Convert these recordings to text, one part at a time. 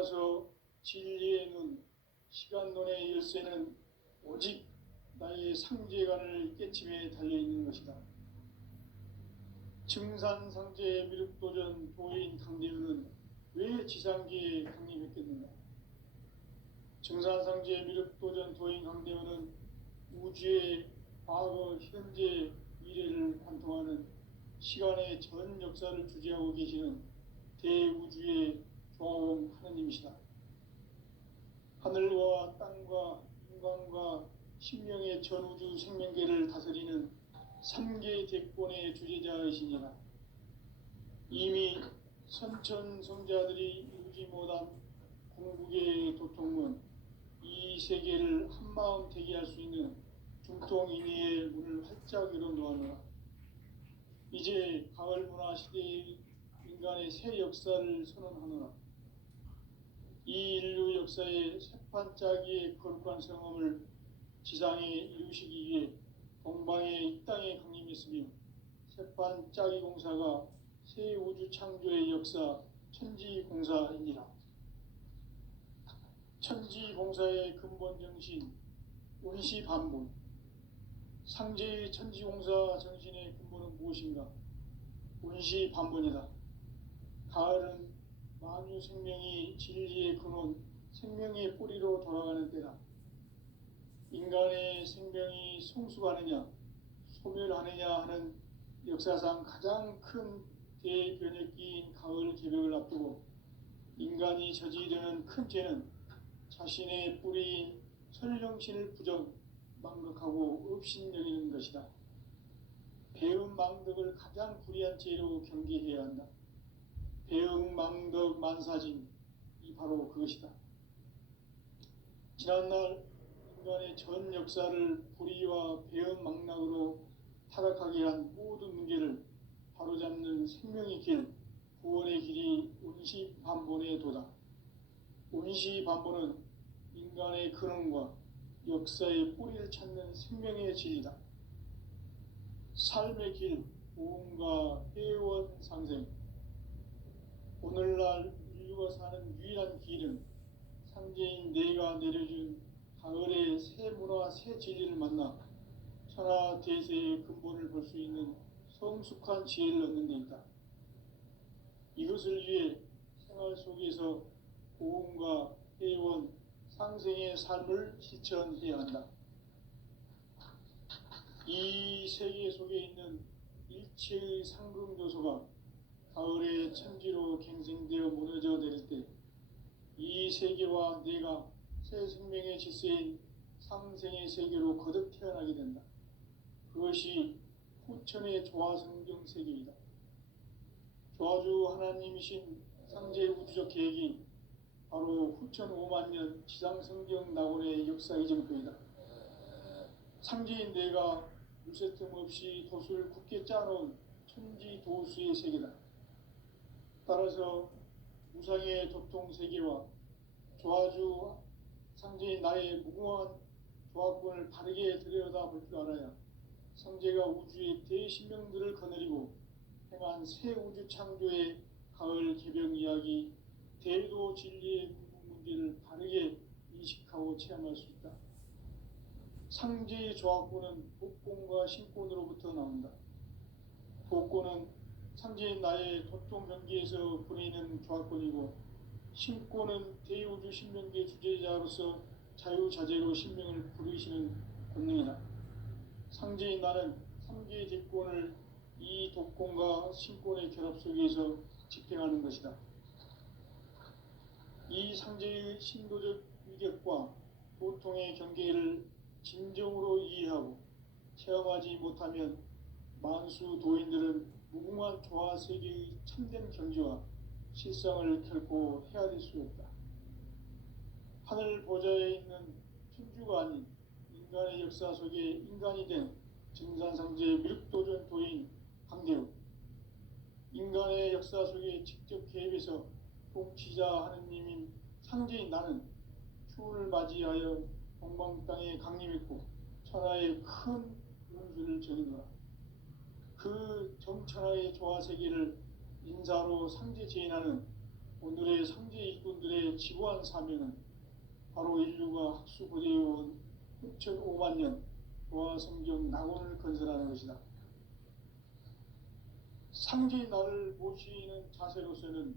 따라서 진리의 눈, 시간론의 열쇠는 오직 나의 상제관을 깨침에 달려있는 것이다. 증산상제 미륵도전 도인 강대우는 왜 지상기에 강림했겠는가? 증산상제 미륵도전 도인 강대우는 우주의 과거, 현재, 미래를 관통하는 시간의 전 역사를 주재하고 계시는 대우주의 조화원 하느님이시다. 하늘과 땅과 인간과 신명의 전우주 생명계를 다스리는 3계 대권의 주재자이시니라. 이미 선천성자들이 이루지 못한 궁극의 도통문, 이 세계를 한마음 되게 할 수 있는 중통인의의 문을 활짝 열어 놓았노라. 이제 가을 문화 시대의 인간의 새 역사를 선언하노라. 이 인류 역사의 새판짜기의 거룩한 성험을 지상에 이루시기 위해 동방의 이 땅에 강림했으며 새판짜기 공사가 새 우주 창조의 역사 천지공사이니라. 천지공사의 근본 정신 원시반본, 상제의 천지공사 정신의 근본은 무엇인가? 원시반본이다. 가을은 만유 생명이 진리의 근원, 생명의 뿌리로 돌아가는 때다. 인간의 생명이 성숙하느냐, 소멸하느냐 하는 역사상 가장 큰 대변혁기인 가을 개벽을 앞두고 인간이 저지르는 큰 죄는 자신의 뿌리인 설령신을 부정, 망각하고 업신여기는 것이다. 배은망덕을 가장 불의한 죄로 경계해야 한다. 배은망덕 만사진, 이 바로 그것이다. 지난날 인간의 전 역사를 불의와 배은망락으로 타락하게 한 모든 문제를 바로잡는 생명의 길, 구원의 길이 원시반본의 도다. 원시반본은 인간의 근원과 역사의 뿌리를 찾는 생명의 진리다. 삶의 길, 보험과 회원 상생. 오늘날 인류가 사는 유일한 길은 상제인 내가 내려준 가을의 새 문화, 새 진리를 만나 천하 대세의 근본을 볼 수 있는 성숙한 지혜를 얻는 데 있다. 이것을 위해 생활 속에서 보험과 회원, 상생의 삶을 실천해야 한다. 이 세계 속에 있는 일체의 상금 요소가 가을의 천지로 갱생되어 무너져 내릴 때 이 세계와 내가 새 생명의 질서인 상생의 세계로 거듭 태어나게 된다. 그것이 후천의 조화성경 세계이다. 조화주 하나님이신 상제 우주적 계획이 바로 후천 5만 년 지상성경 낙원의 역사 이전표이다. 상제인 내가 물새틈 없이 도수를 굳게 짜놓은 천지도수의 세계다. 따라서 무상의 도통 세계와 조화주 상제인 나의 무궁한 조화권을 바르게 들여다볼 줄 알아야 상제가 우주의 대신명들을 거느리고 행한 새 우주 창조의 가을 개벽 이야기, 대도 진리의 궁극 문제를 바르게 인식하고 체험할 수 있다. 상제의 조화권은 복권과 신권으로부터 나온다. 복권은 상제인 나의 도통 경계에서 보내는 조화권이고, 신권은 대우주 신명계 주제자로서 자유자재로 신명을 부르시는 권능이다. 상제인 나는 3개의 대권을 이 독권과 신권의 결합 속에서 집행하는 것이다. 이 상제의 신도적 위격과 보통의 경계를 진정으로 이해하고 체험하지 못하면 만수 도인들은 무궁한 조화 세계의 참된 경지와 실상을 결코 헤아릴 수 없다. 하늘 보좌에 있는 천주가 아닌 인간의 역사 속에 인간이 된 증산상제 미륵도전 도인 강대우, 인간의 역사 속에 직접 개입해서 통치자 하느님인 상제인 나는 추운을 맞이하여 동방 땅에 강림했고 천하의 큰 운수를 정의노라. 그 정천하의 조화 세계를 인사로 상제 제인하는 오늘의 상제 일꾼들의 지구한 사명은 바로 인류가 학수고대해온 6,500만 년 도화성경 낙원을 건설하는 것이다. 상제의 나를 모시는 자세로서는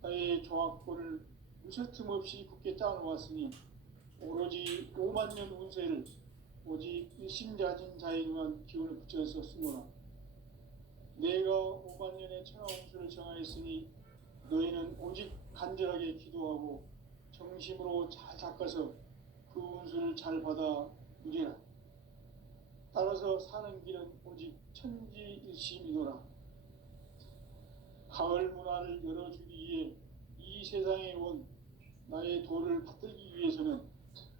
나의 조합권을 무쇠틈 없이 굳게 짜놓았으니 오로지 5만 년 운세를 오직 일심자진 자에게만 기운을 붙여서 쓰노라. 내가 5만 년의 천하 운수를 정하였으니 너희는 오직 간절하게 기도하고 정심으로 잘 닦아서 그 운수를 잘 받아 누리라. 따라서 사는 길은 오직 천지일심이노라. 가을 문화를 열어주기 위해 이 세상에 온 나의 도를 받들기 위해서는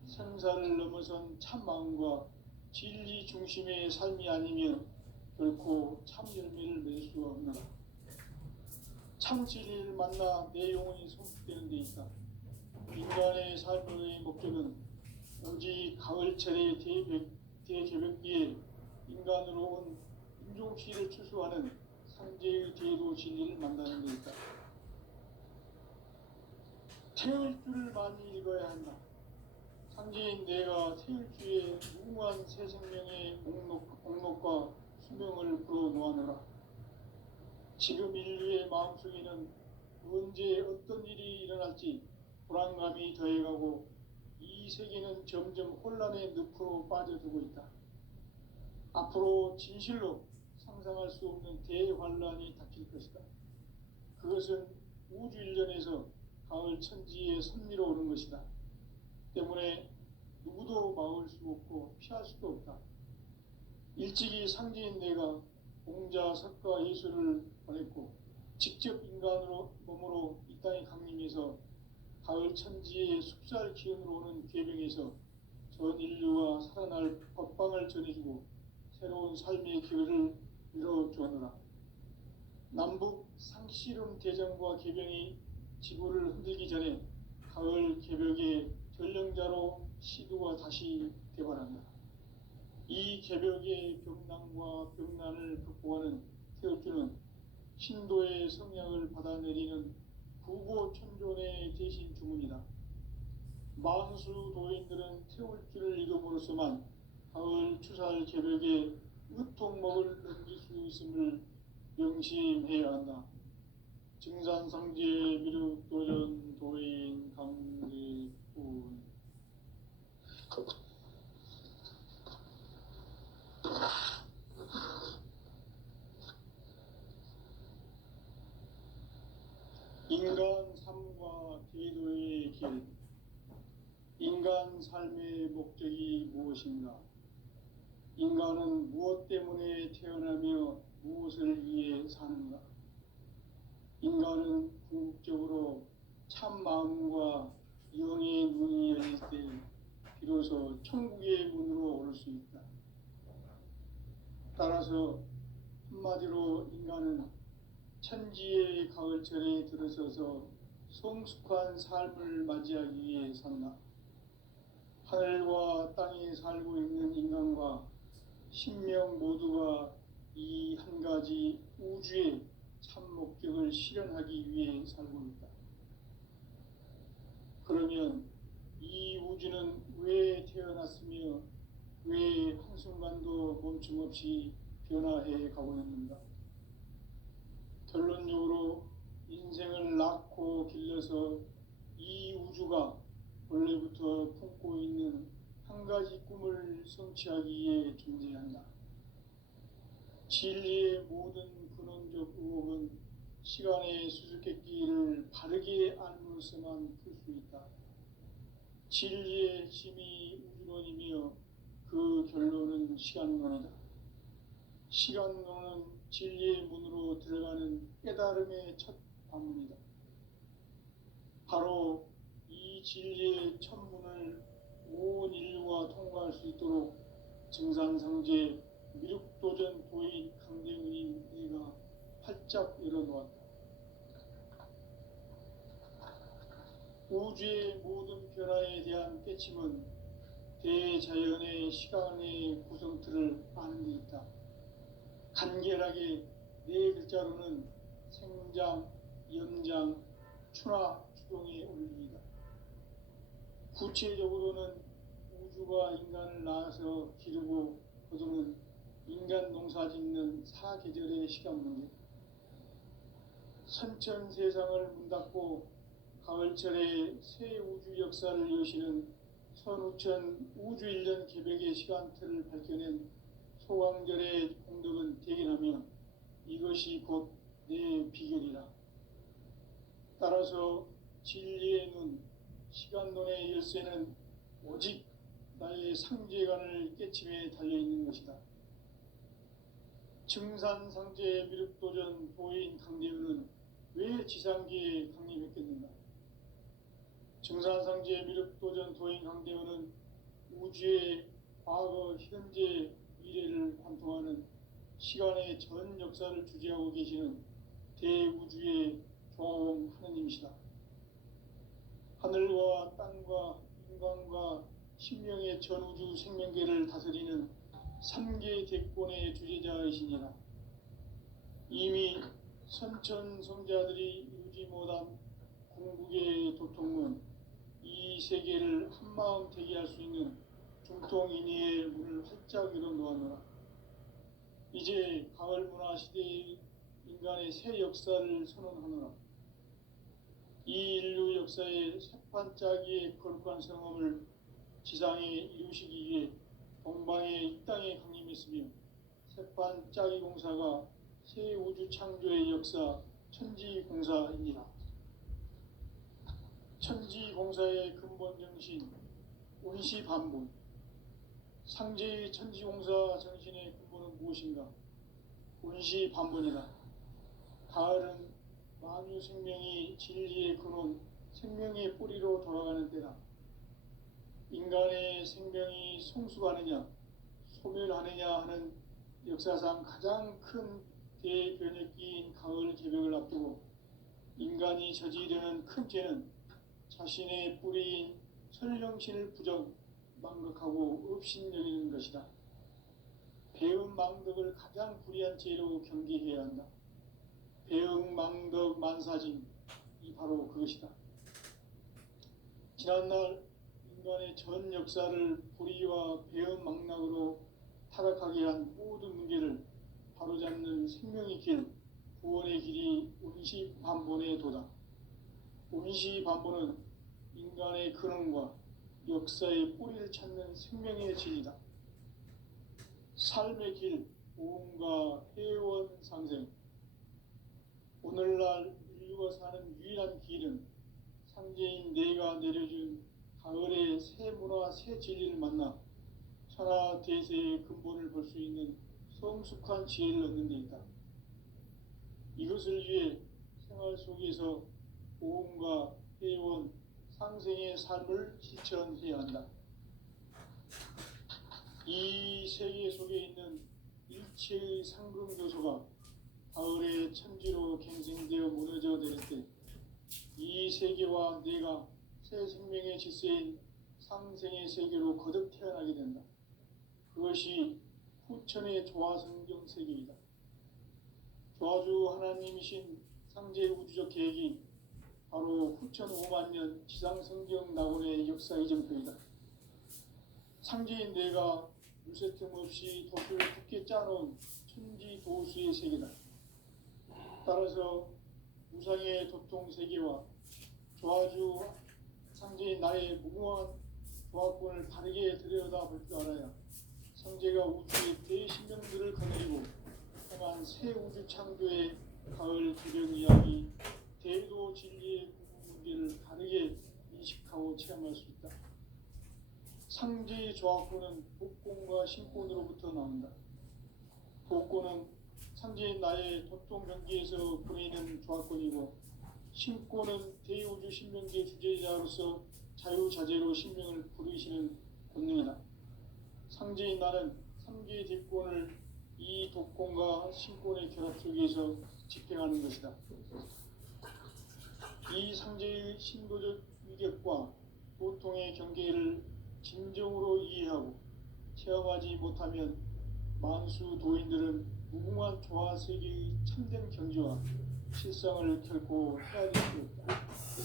생사를 넘어선 참 마음과 진리 중심의 삶이 아니면 결코 참 열매를 맺을 수가 없노라. 참 진리를 만나 내 영혼이 성숙되는 데 있다. 인간의 삶의 목적은 오직 가을철의 대개벽기에 인간으로 온 인종시를 추수하는 상제의 제도 진리를 만나는 데 있다. 태을 줄을 많이 읽어야 한다. 상제인 내가 태을 주에 무궁한 새 생명의 목록과 수명을 불어놓아노라. 지금 인류의 마음속에는 언제 어떤 일이 일어날지 불안감이 더해가고 이 세계는 점점 혼란의 늪으로 빠져들고 있다. 앞으로 진실로 상상할 수 없는 대환란이 닥칠 것이다. 그것은 우주 일련에서 가을 천지에 선미로 오는 것이다. 때문에 누구도 막을 수 없고 피할 수도 없다. 일찍이 상제인 내가 공자, 석가, 예수를 보냈고 직접 인간으로 몸으로 이 땅에 강림해서 가을 천지의 숙살 기운으로 오는 궤병에서 전 인류가 살아날 법방을 전해주고 새로운 삶의 기회를 열어주었노라. 남북 상씨름 대전과 궤병이 지구를 흔들기 전에 가을 개벽의 전령자로 시도가 다시 개발한다. 이 개벽의 병난과 병난을 극복하는 태울주는 신도의 성향을 받아내리는 부고천존의 대신 주문이다. 만수 도인들은 태울주를 읽음으로써만 가을 추살 개벽의 으통목을 넘길 수 있음을 명심해야 한다. 증산상제 미륵도전 도인 강제군. 인간 삶과 제도의 길. 인간 삶의 목적이 무엇인가? 인간은 무엇 때문에 태어나며 무엇을 위해 사는가? 인간은 궁극적으로 참 마음과 영의 눈이 열릴 때 비로소 천국의 문으로 오를 수 있다. 따라서 한마디로 인간은 천지의 가을철에 들어서서 성숙한 삶을 맞이하기 위해 산다. 하늘과 땅에 살고 있는 인간과 신명 모두가 이 한 가지 우주의 참 목적을 실현하기 위해 살고 있다. 그러면 이 우주는 왜 태어났으며 왜 한순간도 멈춤 없이 변화해 가고 있는가? 결론적으로 인생을 낳고 길러서 이 우주가 원래부터 품고 있는 한 가지 꿈을 성취하기 위해 존재한다. 진리의 모든 근원적 의혹은 시간의 수수께끼를 바르게 알므로서만 풀 수 있다. 진리의 핵심이 우주론이며 그 결론은 시간론이다. 시간론은 진리의 문으로 들어가는 깨달음의 첫 관문이다. 바로 이 진리의 첫 문을 온 인류가 통과할 수 있도록 증산상제 미륵도전 도인 강대훈인 내가 활짝 열어놓았다. 우주의 모든 변화에 대한 깨침은 대자연의 시간의 구성틀을 아는 데 있다. 간결하게 네 글자로는 생장, 연장, 순화 주동에 올립니다. 구체적으로는 우주가 인간을 낳아서 기르고 거두는 인간 농사 짓는 사계절의 시간 문제, 선천 세상을 문 닫고 가을철에 새 우주 역사를 여시는 선우천 우주 1년 개백의 시간틀을 밝혀낸 소강절의 공덕은 대견하며 이것이 곧 내 비결이라. 따라서 진리의 눈, 시간론의 열쇠는 오직 나의 상제관을 깨침에 달려있는 것이다. 증산상제 미륵도전 도인 강대우는 왜 지상기에 강림했겠는가? 증산상제 미륵도전 도인 강대우는 우주의 과거, 현재, 미래를 관통하는 시간의 전 역사를 주재하고 계시는 대우주의 조화원 하느님이시다. 하늘과 땅과 인간과 신명의 전우주 생명계를 다스리는 3개 대권의 주제자이시니라. 이미 선천성자들이 이루지 못한 궁극의 도통문, 이 세계를 한마음 되게 할 수 있는 중통인의의 문을 활짝 열어 놓았노라. 이제 가을 문화 시대의 인간의 새 역사를 선언하노라. 이 인류 역사의 새판짜기의 거룩한 성험을 지상에 이루시기 위해 동방의 이 땅에 강림했으며 새판짜기 공사가 새 우주 창조의 역사 천지공사이니라. 천지공사의 근본 정신 운시반분, 상제의 천지공사 정신의 근본은 무엇인가? 운시반분이다. 가을은 만유 생명이 진리의 근원, 생명의 뿌리로 돌아가는 때다. 인간의 생명이 성숙하느냐, 소멸하느냐 하는 역사상 가장 큰 대변혁기인 가을 개벽을 앞두고 인간이 저지르는 큰 죄는 자신의 뿌리인 설령신을 부정, 망극하고 업신여기는 것이다. 배음 망덕을 가장 불의한 죄로 경계해야 한다. 배음 망덕 만사진, 이 바로 그것이다. 지난날 인간의 전 역사를 불의와 배음 망락으로 타락하게 한 모든 문제를 바로잡는 생명의 길, 구원의 길이 운시반본의 도다. 운시반본은 인간의 근원과 역사의 뿌리를 찾는 생명의 진리다. 삶의 길, 보험과 회원 상생. 오늘날 인류가 사는 유일한 길은 상제인 내가 내려준 가을의 새 문화, 새 진리를 만나 천하 대세의 근본을 볼 수 있는 성숙한 지혜를 얻는 데 있다. 이것을 위해 생활 속에서 보험과 회원, 상생의 삶을 실천해야 한다. 이 세계 속에 있는 일체의 상금교소가 가을의 천지로 갱생되어 무너져 내릴 때 이 세계와 내가 새 생명의 질서인 상생의 세계로 거듭 태어나게 된다. 그것이 후천의 조화성경 세계이다. 조화주 하나님이신 상제 우주적 계획이 바로 후천 5만년 지상성경 낙원의 역사 이정표이다. 상제인 내가 물새 틈 없이 돛을 굳게 짜놓은 천지도수의 세계다. 따라서 무상의 도통 세계와 조화주 상제인 나의 무궁한 조화권을 바르게 들여다볼 줄 알아야 상제가 우주의 대신명들을 거느리고 행한 새 우주 창조의 가을 기령 이야기, 대도 진리의 궁극 문제를 다르게 인식하고 체험할 수 있다. 상제의 조화권은 복권과 신권으로부터 나온다. 복권은 상제인 나의 도통 경계에서 보내는 조화권이고, 신권은 대우주 신명계 주제자로서 자유자재로 신명을 부르시는 권능이다. 상제인 나는 3개의 뒷권을 이 독권과 신권의 결합 속에서 집행하는 것이다. 이 상제의 신도적 위격과 보통의 경계를 진정으로 이해하고 체험하지 못하면 만수 도인들은 무궁한 조화 세계의 참된 경지와 실상을 결코 헤아릴 수 없다.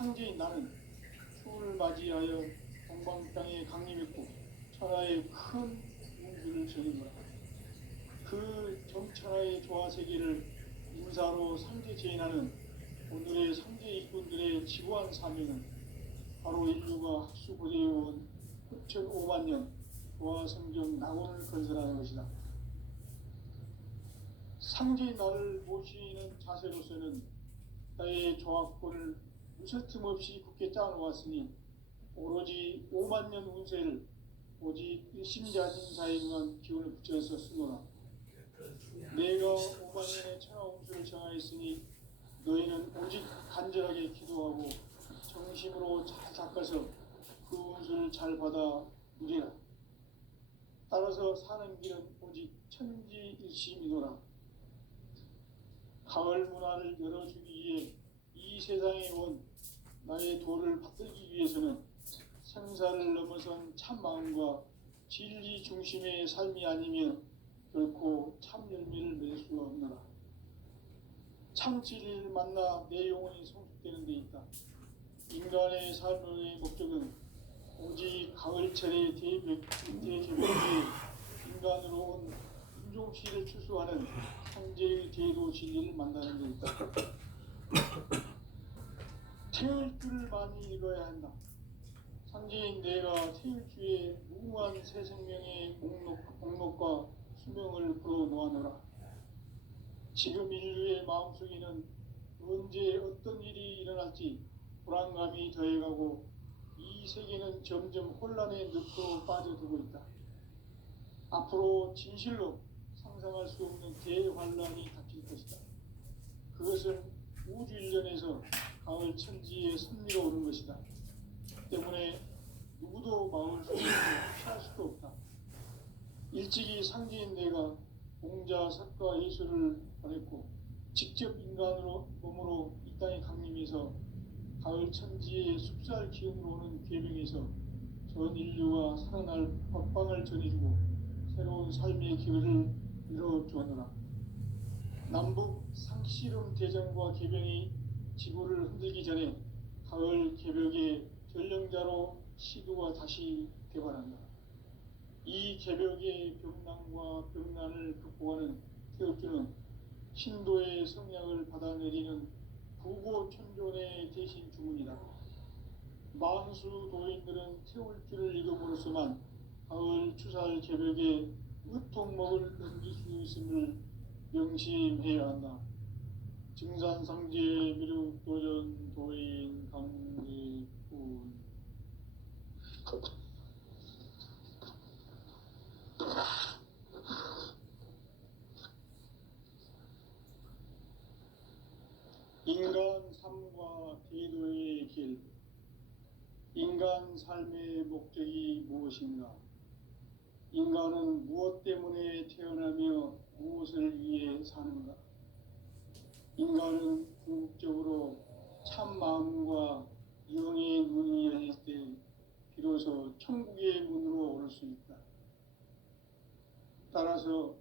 상제인 나는 추을 맞이하여 동방 땅에 강림했고 천하의 큰 운수를 전이노라. 그 정천하의 조화세계를 인사로 상제 제인하는 오늘의 상제 일꾼들의 지고한 사명은 바로 인류가 학수고대해온 흡천 5만 년 조화성경 낙원을 건설하는 것이다. 상제인 나를 모시는 자세로서는 나의 조합권을 무설틈 없이 굳게 짜놓았으니 오로지 5만 년 운세를 오직 일심자진사에 응한 기운을 붙여서 쓰노라. 내가 5만 년의 천하 운수를 정하였으니 너희는 오직 간절하게 기도하고 정심으로 잘 닦아서 그 운수를 잘 받아 누리라. 따라서 사는 길은 오직 천지일심이노라. 가을 문화를 열어주기 위해 이 세상에 온 나의 도를 받들기 위해서는 생사를 넘어선 참 마음과 진리 중심의 삶이 아니면 결코 참 열매를 맺을 수 없노라. 참 진리를 만나 내 영혼이 성숙되는 데 있다. 인간의 삶의 목적은 오직 가을철의 대개벽에 인간으로 온 인종시를 추수하는 상제의 대도 진리를 만나는 데 있다. 태을주를 많이 읽어야 한다. 상제인 내가 태을주의 무궁한 새 생명의 목록과 수명을 풀어놓아노라. 지금 인류의 마음속에는 언제 어떤 일이 일어날지 불안감이 더해가고 이 세계는 점점 혼란의 늪으로 빠져들고 있다. 앞으로 진실로 상상할 수 없는 대환란이 닥칠 것이다. 그것은 우주 일련에서 가을 천지의 섭리가 오는 것이다. 때문에 누구도 마을 속에서 피할 수도 없다. 일찍이 상제인 내가 공자, 석가, 예수를 보냈고 직접 인간으로 몸으로 이 땅에 강림해서 가을 천지의 숲살 기운으로 오는 계명에서 전 인류가 살아날 법방을 전해주고 새로운 삶의 기회를 이뤄주었노라. 남북 상씨름 대전과 개병이 지구를 흔들기 전에 가을 개벽의 전령자로 시도가 다시 개발한다. 이 개벽의 병난과 병난을 극복하는 태극주는 신도의 성약을 받아내리는 부고천존의 대신 주문이다. 만수 도인들은 태울주를 읽음으로써만 가을 추살 개벽의 의통목을 넘길 수 있음을 명심해야 한다. 증산상제 미륵도전 도인 강제군 인간 삶과 대도의 길. 인간 삶의 목적이 무엇인가? 인간은 무엇 때문에 태어나며 무엇을 위해 사는가? 인간은 궁극적으로 참 마음과 영의 눈이 열릴 때 비로소 천국의 문으로 오를 수 있다. 따라서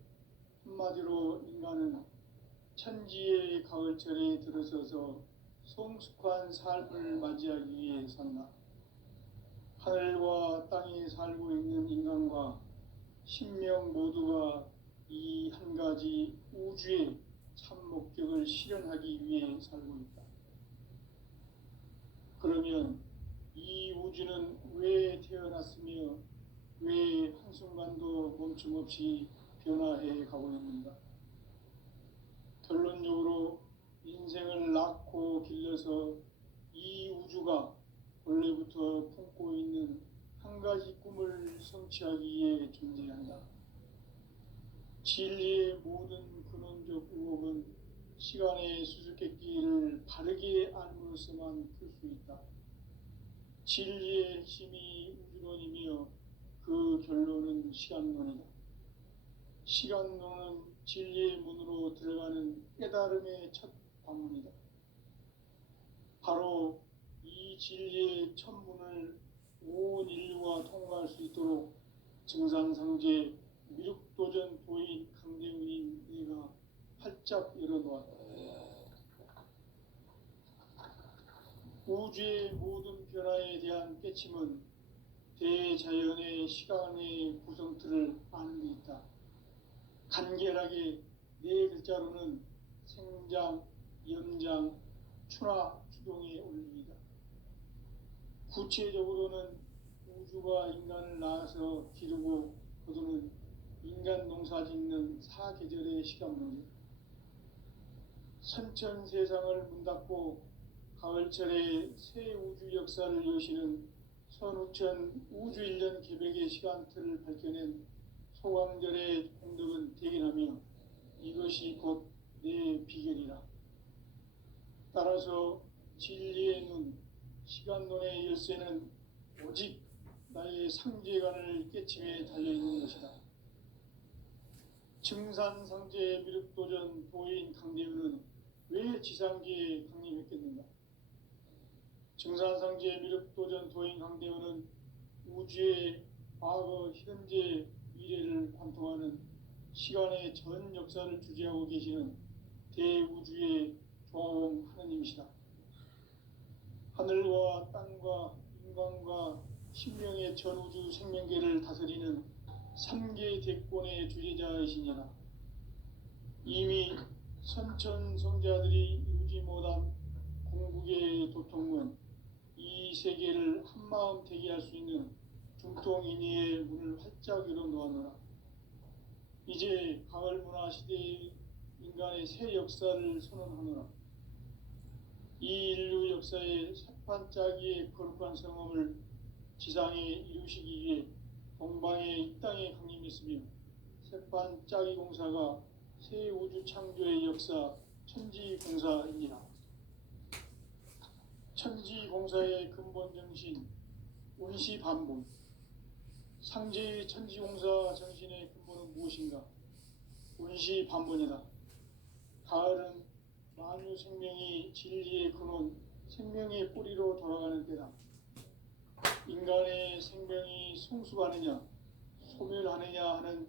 한마디로 인간은 천지의 가을철에 들어서서 성숙한 삶을 맞이하기 위해 산다. 하늘과 땅에 살고 있는 인간과 신명 모두가 이 한 가지 우주의 참 목적을 실현하기 위해 살고 있다. 그러면 이 우주는 왜 태어났으며 왜 한순간도 멈춤없이 변화해 가고 있는가? 결론적으로 인생을 낳고 길러서 이 우주가 원래부터 품고 있는 한 가지 꿈을 성취하기 위해 존재한다. 진리의 모든 근원적 의혹은 시간의 수수께끼를 바르게 알므로서만 풀 수 있다. 진리의 핵심이 우주론이며 그 결론은 시간론이다. 시간론은 진리의 문으로 들어가는 깨달음의 첫 관문이다. 바로 이 진리의 첫 문을 온 인류가 통과할 수 있도록 증산상제 미륵도전 도인 강대훈인 내가 활짝 열어놓았다. 우주의 모든 변화에 대한 깨침은 대자연의 시간의 구성틀을 아는 데 있다. 간결하게 네 글자로는 생장, 연장, 추나 추동의 원리이다. 구체적으로는 우주가 인간을 낳아서 기르고 거두는 인간 농사 짓는 사계절의 시간 문제, 선천 세상을 문 닫고 가을철에 새 우주 역사를 여시는 선우천 우주 1년 계백의 시간틀을 밝혀낸 소강절의 공덕은 대견하며 이것이 곧 내 비결이라. 따라서 진리의 눈, 시간론의 열쇠는 오직 나의 상제관을 깨침에 달려있는 것이다. 증산상제 미륵도전 도인 강대우는 왜 지상계에 강림했겠는가? 증산상제 미륵도전 도인 강대우는 우주의 과거, 현재, 미래를 관통하는 시간의 전 역사를 주재하고 계시는 대우주의 조화원 하느님이시다. 하늘과 땅과 인간과 신명의 전우주 생명계를 다스리는 3계 대권의 주재자이시니라. 이미 선천성자들이 이루지 못한 궁극의 도통은 이 세계를 한마음 되게 할 수 있는 중통인의의 문을 활짝 열어 놓아노라. 이제 가을 문화 시대의 인간의 새 역사를 선언하노라. 이 인류 역사의 새판짜기의 거룩한 성험을 지상에 이루시기 위해 동방의 이 땅에 강림했으며 새판짜기 공사가 새 우주 창조의 역사 천지공사이니라. 천지공사의 근본 정신 운시반본, 상제의 천지공사 정신의 근본은 무엇인가? 운시반본이다. 가을은 만유 생명이 진리의 근원, 생명의 뿌리로 돌아가는 때다. 인간의 생명이 성숙하느냐, 소멸하느냐 하는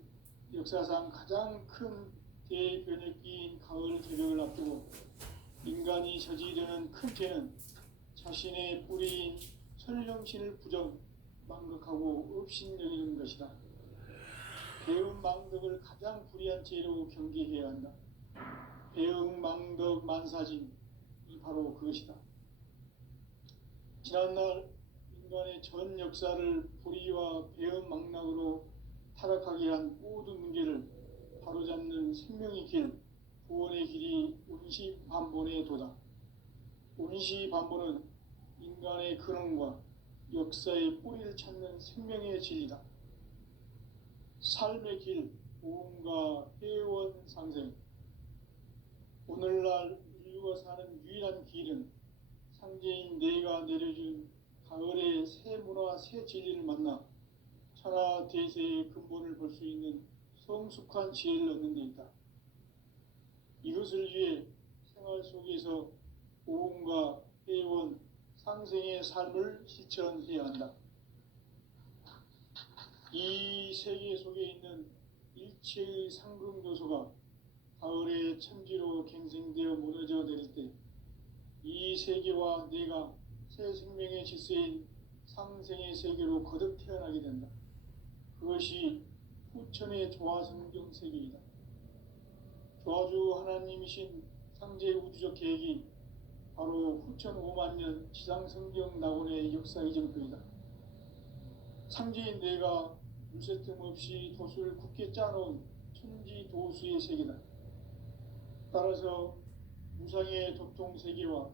역사상 가장 큰 대변혁기인 가을 개벽을 앞두고 인간이 저지르는 큰 죄는 자신의 뿌리인 설령신을 부정, 망극하고 업신여기는 것이다. 배음 망덕을 가장 불의한 죄로 경계해야 한다. 배음 망덕 만사진이 바로 그것이다. 지난날 인간의 전 역사를 불의와 배음 망락으로 타락하게 한 모든 문제를 바로잡는 생명의 길, 구원의 길이 운시반본의 도다. 운시반본은 인간의 근원과 역사의 뿌리를 찾는 생명의 진리다. 삶의 길, 보험과 회원 상생. 오늘날 인류가 사는 유일한 길은 상제인 내가 내려준 가을의 새 문화, 새 진리를 만나 천하 대세의 근본을 볼 수 있는 성숙한 지혜를 얻는 데 있다. 이것을 위해 생활 속에서 보험과 회원, 상생의 삶을 실천해야 한다. 이 세계 속에 있는 일체의 상승요소가 가을의 천지로 갱생되어 무너져 내릴 때 이 세계와 내가 새 생명의 질서인 상생의 세계로 거듭 태어나게 된다. 그것이 후천의 조화성경 세계이다. 조화주 하나님이신 상제 우주적 계획이 바로 후천 5만 년 지상성경 낙원의 역사 이전표이다. 상제인 내가 물새 틈 없이 도수를 굳게 짜놓은 천지 도수의 세계다. 따라서 무상의 도통 세계와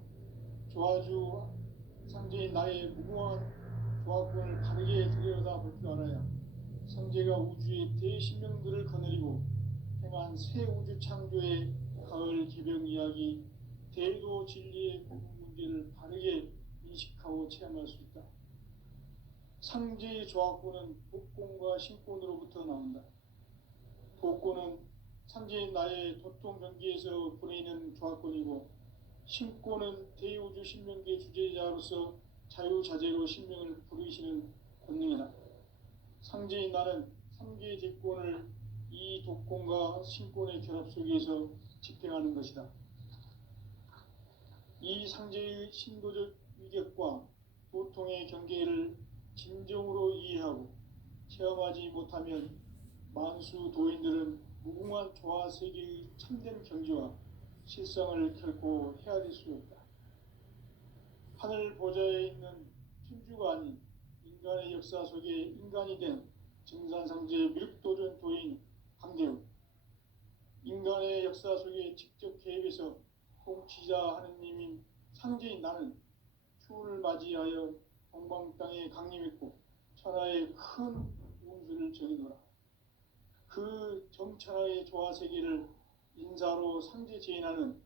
조화주 상제인 나의 무궁한 조화권을 바르게 들여다볼 줄 알아야 상제가 우주의 대신명들을 거느리고 행한 새 우주 창조의 가을 개벽 이야기, 대도 진리의 고민 문제를 바르게 인식하고 체험할 수 있다. 상제의 조화권은 복권과 신권으로부터 나온다. 복권은 상제인 나의 도통 경계에서 보내는 조화권이고, 신권은 대우주 신명계 주제자로서 자유자재로 신명을 부르시는 권능이다. 상제인 나는 3개 대권을 이 독권과 신권의 결합 속에서 집행하는 것이다. 이 상제의 신도적 일격과 고통의 경계를 진정으로 이해하고 체험하지 못하면 만수 도인들은 무궁한 조화 세계의 참된 경지와 실상을 결코 헤아릴 수 없다. 하늘 보좌에 있는 천주가 아닌 인간의 역사 속에 인간이 된 증산상제 미륵도전 도인 강대우, 인간의 역사 속에 직접 개입해서 통치자 하느님인 상제인 나는 추운을 맞이하여 동방 땅에 강림했고 천하의 큰 운수를 정해노라. 그 정천하의 조화세계를 인사로 상제 제인하는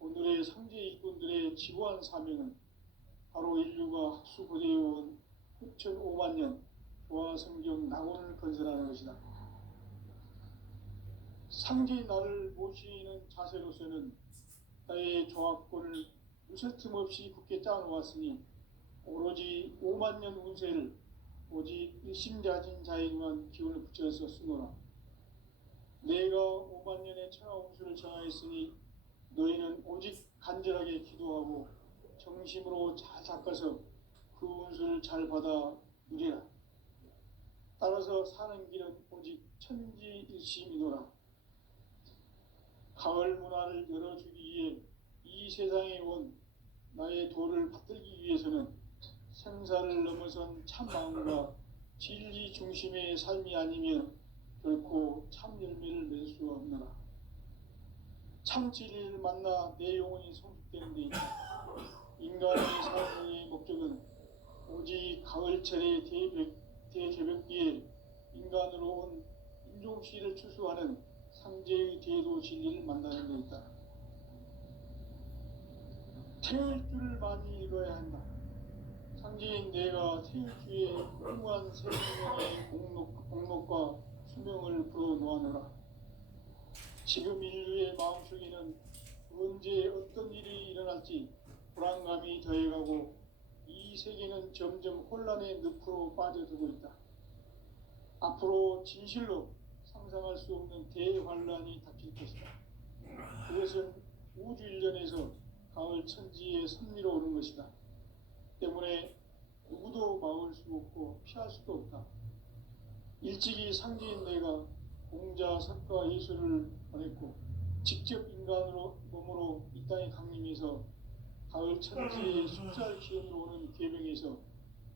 오늘의 상제 일꾼들의 지고한 사명은 바로 인류가 학수고대해온 6,500만 년 조화성경 낙원을 건설하는 것이다. 상제인 나를 모시는 자세로서는 나의 조합권을 무설 틈 없이 굳게 짜놓았으니 오로지 5만 년 운세를 오직 일심자진 자에게만 기운을 붙여서 쓰노라. 내가 5만 년의 천하 운수를 정하였으니 너희는 오직 간절하게 기도하고 정심으로 잘 닦아서 그 운수를 잘 받아 누리라. 따라서 사는 길은 오직 천지일심이노라. 가을 문화를 열어주기 위해 이 세상에 온 나의 도를 받들기 위해서는 생사를 넘어선 참마음과 진리 중심의 삶이 아니면 결코 참 열매를 맺을 수 없노라. 참 진리를 만나 내 영혼이 성숙되는 데 있다. 인간의 삶의 목적은 오직 가을철의 대개벽기에 인간으로 온 인종시를 추수하는 상제의 대도 진리를 만나는 데 있다. 태울 줄을 많이 읽어야 한다. 상제인 내가 태울 주의 훌륭한 생명의 공록과 수명을 불어놓아노라. 지금 인류의 마음속에는 언제 어떤 일이 일어날지 불안감이 더해가고 이 세계는 점점 혼란의 늪으로 빠져들고 있다. 앞으로 진실로 상상할 수 없는 대환란이 닥칠 것이다. 그것은 우주 일련에서 가을 천지의 섭리로 오는 것이다. 때문에 누구도 막을 수 없고 피할 수도 없다. 일찍이 상제인 내가 공자, 석가, 예수를 보냈고 직접 인간으로 몸으로 이 땅에 강림해서 가을 천지의 숫살 기운으로 오는 계명에서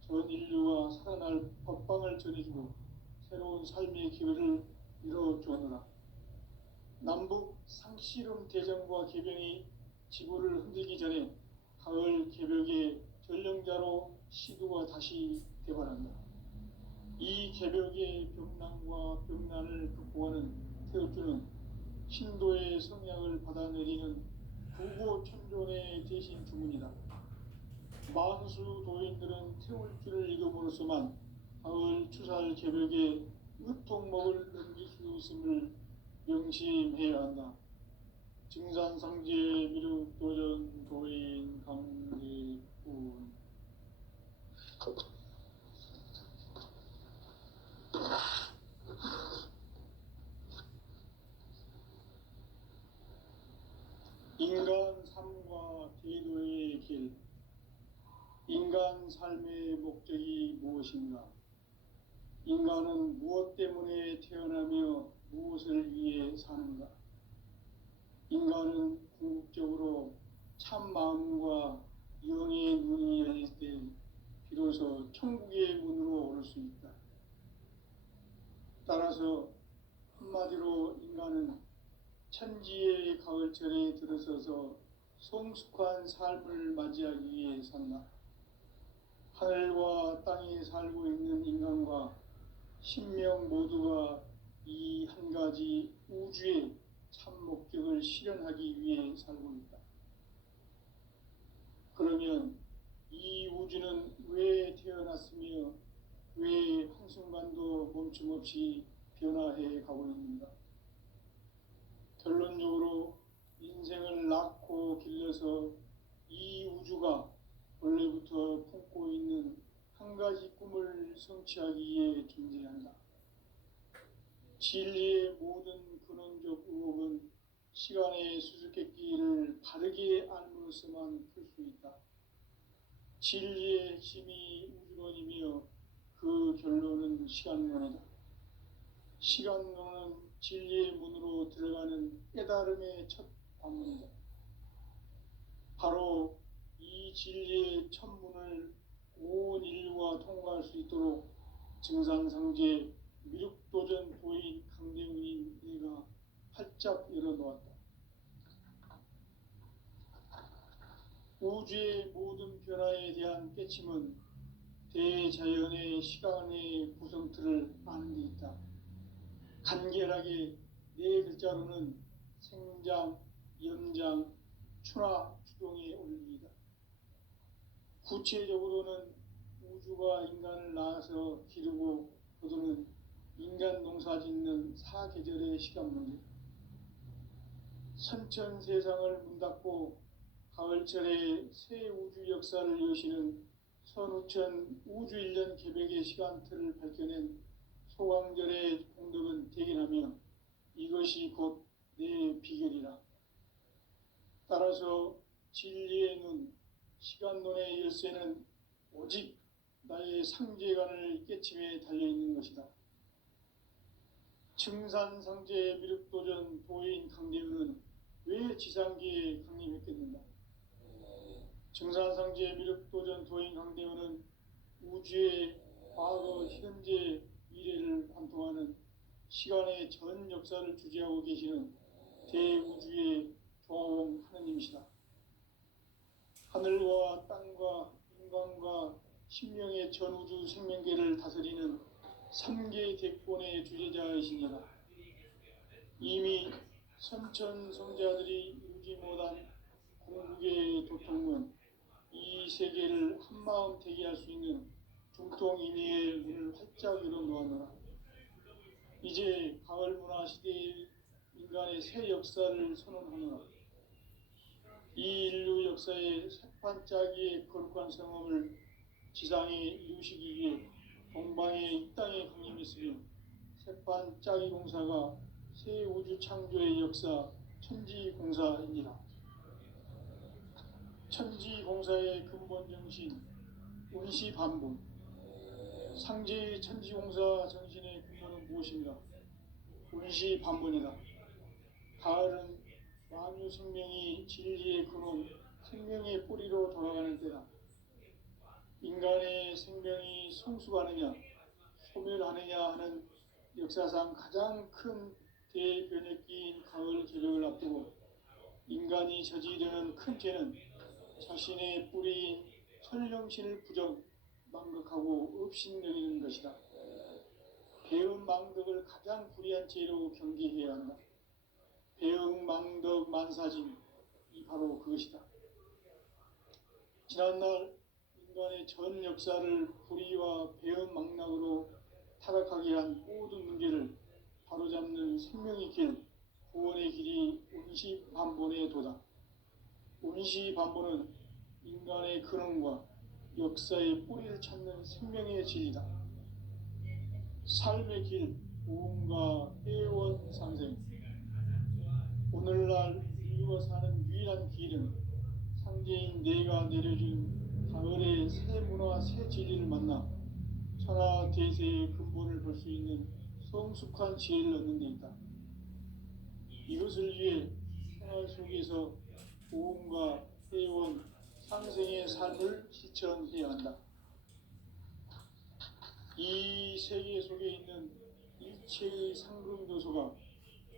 전 인류가 살아날 법방을 전해주고 새로운 삶의 기회를 이뤄주었노라. 남북 상씨름 대전과 개병이 지구를 흔들기 전에 가을 개벽의 전령자로 시두가 다시 대발한다. 이 개벽의 병난과 병난을 극복하는 태엽주는 신도의 성약을 받아내리는 부고천존의 대신 주문이다. 만수 도인들은 태울주를 읽음으로써만 가을 추살 개벽에 으통목을 넘길 수 있음을 명심해야 한다. 증산상제 미륵도전 도인 강대훈. 인간 삶과 대도의 길. 인간 삶의 목적이 무엇인가? 인간은 무엇 때문에 태어나며 무엇을 위해 사는가? 인간은 궁극적으로 참 마음과 영의 눈이 열릴 때 비로소 천국의 문으로 오를 수 있다. 따라서 한마디로 인간은 천지의 가을철에 들어서서 성숙한 삶을 맞이하기 위해 산다. 하늘과 땅에 살고 있는 인간과 신명 모두가 이 한 가지 우주의 참 목적을 실현하기 위해 살고 있다. 그러면 이 우주는 왜 태어났으며 왜 한순간도 멈춤없이 변화해 가고 있는가? 결론적으로 인생을 낳고 길러서 이 우주가 원래부터 품고 있는 한 가지 꿈을 성취하기 위해 존재한다. 진리의 모든 근원적 의혹은 시간의 수수께끼를 바르게 알므로써만 풀 수 있다. 진리의 핵심이 우주론이며 그 결론은 시간론이다. 시간론은 진리의 문으로 들어가는 깨달음의 첫 관문이다. 바로 이 진리의 첫 문을 온 인류가 통과할 수 있도록 증산상제 미륵도전 도인 강대훈인 내가 활짝 열어놓았다. 우주의 모든 변화에 대한 깨침은 대자연의 시간의 구성틀을 아는 데 있다. 간결하게 네 글자로는 생장, 연장, 추나 추동의 원리이다. 구체적으로는 우주가 인간을 낳아서 기르고 거두는 인간 농사 짓는 사계절의 시간 문제. 선천 세상을 문 닫고 가을철에 새 우주 역사를 여시는 선우천 우주 1년 개백의 시간틀을 밝혀낸 소강절의 공덕은 대견하며 이것이 곧 내 비결이라. 따라서 진리의 눈, 시간론의 열쇠는 오직 나의 상제관을 깨침에 달려있는 것이다. 증산상제 미륵도전 도인 강대훈은 왜 지상기에 강림했겠는가? 증산상제 미륵도전 도인 강대훈은 우주의 과거, 현재, 미래를 관통하는 시간의 전 역사를 주재하고 계시는 대우주의 조화원 하느님이시다. 하늘과 땅과 인간과 신명의 전우주 생명계를 다스리는 3개 대권의 주제자이시니라. 이미 선천성자들이 이루지 못한 궁극의 도통은 이 세계를 한마음 되게 할 수 있는 중통인의의 문을 활짝 열어놓았노라. 이제 가을 문화 시대의 인간의 새 역사를 선언하노라. 이 인류 역사의 새판짜기의 거룩한 성험을 지상에 이루시기 위해 동방의 이 땅에 강림했으며 새판짜기 공사가 새 우주 창조의 역사 천지공사이니라. 천지공사의 근본 정신 운시반본. 상제의 천지공사 정신의 근본은 무엇인가? 운시반본이다. 가을은 만유 생명이 진리의 근원, 생명의 뿌리로 돌아가는 때다. 인간의 생명이 성숙하느냐, 소멸하느냐 하는 역사상 가장 큰 대변혁기인 가을 개벽을 앞두고 인간이 저지르는 큰 죄는 자신의 뿌리인 천령신을 부정, 망극하고 업신여기는 것이다. 배은 망덕을 가장 불의한 죄로 경계해야 한다. 배응 망덕 만사짐이 바로 그것이다. 지난날 인간의 전 역사를 불의와 배응 망락으로 타락하게 한 모든 문제를 바로잡는 생명의 길, 구원의 길이 운시반본의 도다. 운시반본은 인간의 근원과 역사의 뿌리를 찾는 생명의 진리다. 삶의 길, 우음과 회원 상생. 오늘날 인류가 사는 유일한 길은 상제인 내가 내려준 가을의 새 문화, 새 진리를 만나 천하 대세의 근본을 볼 수 있는 성숙한 지혜를 얻는 데 있다. 이것을 위해 생활 속에서 보험과 회원, 상생의 삶을 실천해야 한다. 이 세계 속에 있는 일체의 상금도소가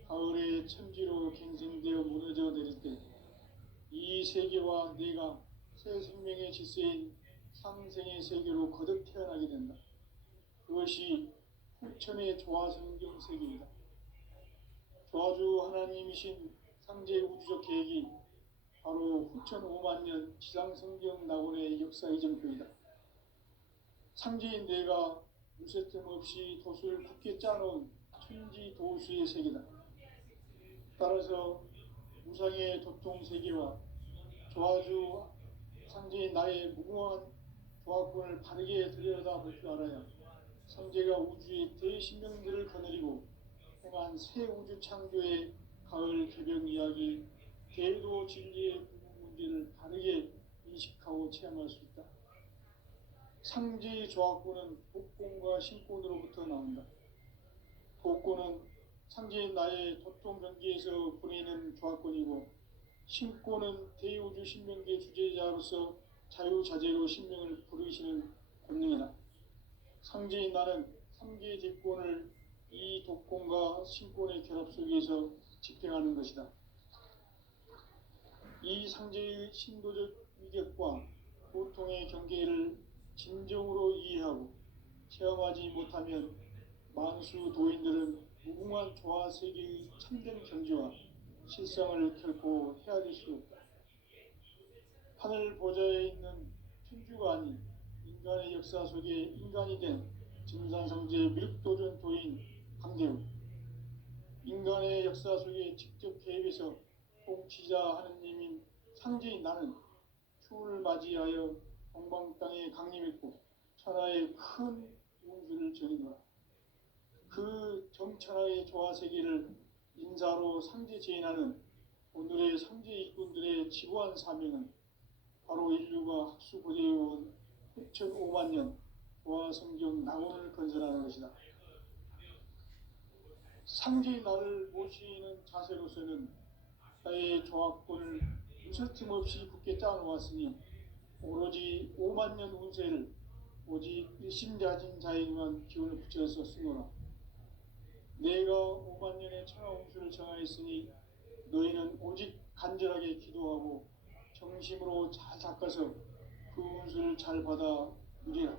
가을의 천지로 갱생되어 무너져 내릴 때 이 세계와 내가 새 생명의 질서인 상생의 세계로 거듭 태어나게 된다. 그것이 후천의 조화성경 세계이다. 조화주 하나님이신 상제 우주적 계획이 바로 후천 5만 년 지상성경 낙원의 역사 이정표이다. 상제인 내가 무쇠틈 없이 돛을 굳게 짜놓은 천지 도수의 세계다. 따라서 무상의 도통 세계와 조화주 상제인 나의 무궁한 조화권을 바르게 들여다볼 줄 알아야 상제가 우주의 대신명들을 거느리고 행한 새 우주 창조의 가을 개벽 이야기, 대도 진리의 궁극 문제를 바르게 인식하고 체험할 수 있다. 상제의 조합구는 복권과 신권으로부터 나온다. 복권은 상제의 나의 도통 경기에서 보내는 조합권이고, 신권은 대우주 신명기의 주제자로서 자유자재로 신명을 부르시는 권능이다. 상제의 나는 3개의 대권을 이 독권과 신권의 결합 속에서 집행하는 것이다. 이 상제의 신도적 위격과 고통의 경계를 진정으로 이해하고 체험하지 못하면 만수 도인들은 무궁한 조화 세계의 참된 경지와 실상을 결코 헤아릴 수 없다. 하늘 보좌에 있는 천주가 아닌 인간의 역사 속에 인간이 된 증산성제 미륵도전 도인 강대우, 인간의 역사 속에 직접 개입해서 통치자 하느님인 상제인 나는 추운을 맞이하여 동방 땅에 강림했고 천하의 큰 운수를 전이노라. 그 정천하의 조화세계를 인사로 상제 제인하는 오늘의 상제 일꾼들의 지고한 사명은 바로 인류가 학수고대해온 6,500만 년 조화성경 낙원을 건설하는 것이다. 상제의 나를 모시는 자세로서는 나의 조합권을 무설틈 없이 굳게 짜놓았으니 오로지 5만 년 운세를 오직 일심자진 자에게만 기운을 붙여서 쓰노라. 내가 5만 년의 천하 운수를 정하였으니 너희는 오직 간절하게 기도하고 정심으로 잘 닦아서 그 운수를 잘 받아 누리라.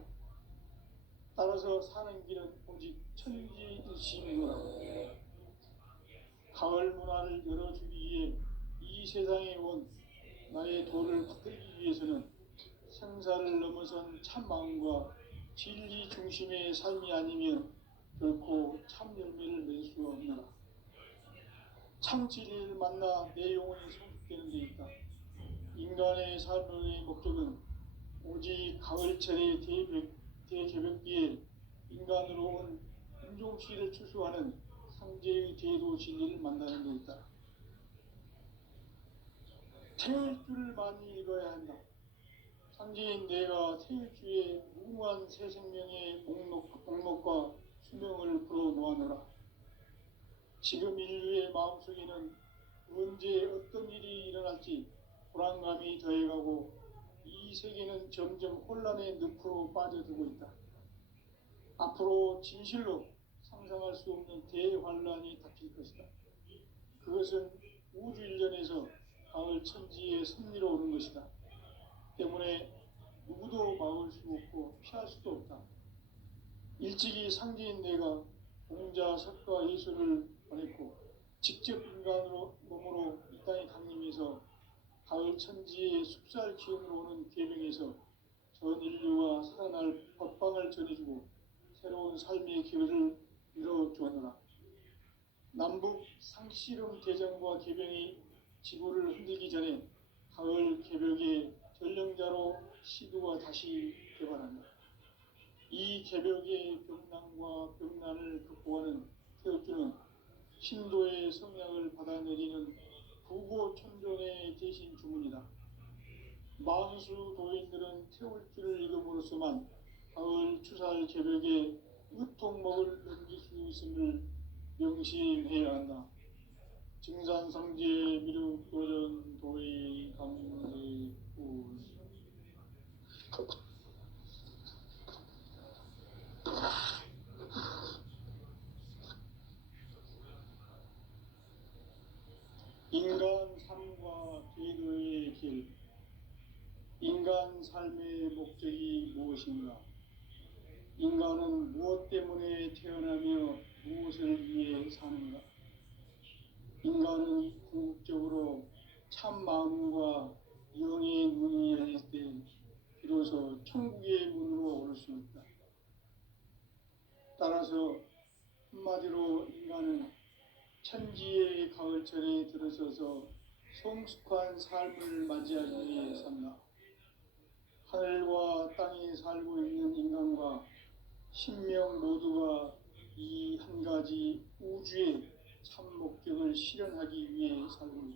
따라서 사는 길은 오직 천지일심이노라. 가을 문화를 열어주기 위해 이 세상에 온 나의 도를 받들기 위해서는 생사를 넘어선 참 마음과 진리 중심의 삶이 아니면 결코 참 열매를 낼 수 없노라. 참 진리를 만나 내 영혼이 성숙되는 데 있다. 인간의 삶의 목적은 오직 가을철의 대개벽기에 인간으로 온 인종시를 추수하는 상제의 제도 진리를 만나는 데 있다. 태울 줄을 많이 읽어야 한다. 상제인 내가 태일주의 무궁한 새 생명의 목록과 수명을 풀어놓아노라. 지금 인류의 마음속에는 언제 어떤 일이 일어날지 불안감이 더해가고 이 세계는 점점 혼란의 늪으로 빠져들고 있다. 앞으로 진실로 상상할 수 없는 대환란이 닥칠 것이다. 그것은 우주 일전에서 가을 천지의 섭리로 오는 것이다. 때문에 누구도 막을 수 없고 피할 수도 없다. 일찍이 상제인 내가 공자, 석가, 예수를 보냈고 직접 인간으로 몸으로 이 땅에 강림해서 가을 천지의 숲살 기운으로 오는 계명에서 전 인류가 살아날 법방을 전해주고 새로운 삶의 기회를 이뤄주었노라. 남북 상씨름 대전과 개병이 지구를 흔들기 전에 가을 개벽의 전령자로 시도가 다시 개발한다. 이 개벽의 병난과 병난을 극복하는 태엽주는 신도의 성향을 받아내리는 부고천존의 대신 주문이다. 만수 도인들은 태울주를 읽음으로써만 가을 추살 개벽에 으통목을 넘길 수 있음을 명심해야 한다. 증산성제 미륵도전 도의 강대우. 인간 삶과 제도의 길. 인간 삶의 목적이 무엇인가? 인간은 무엇 때문에 태어나며 무엇을 위해 사는가? 인간은 궁극적으로 참 마음과 영의 눈이 열릴 때 비로소 천국의 문으로 올 수 있다. 따라서 한마디로 인간은 천지의 가을철에 들어서서 성숙한 삶을 맞이하기 위해 산다. 하늘과 땅에 살고 있는 인간과 신명 모두가 이 한 가지 우주의 참 목적을 실현하기 위해 살고 있다.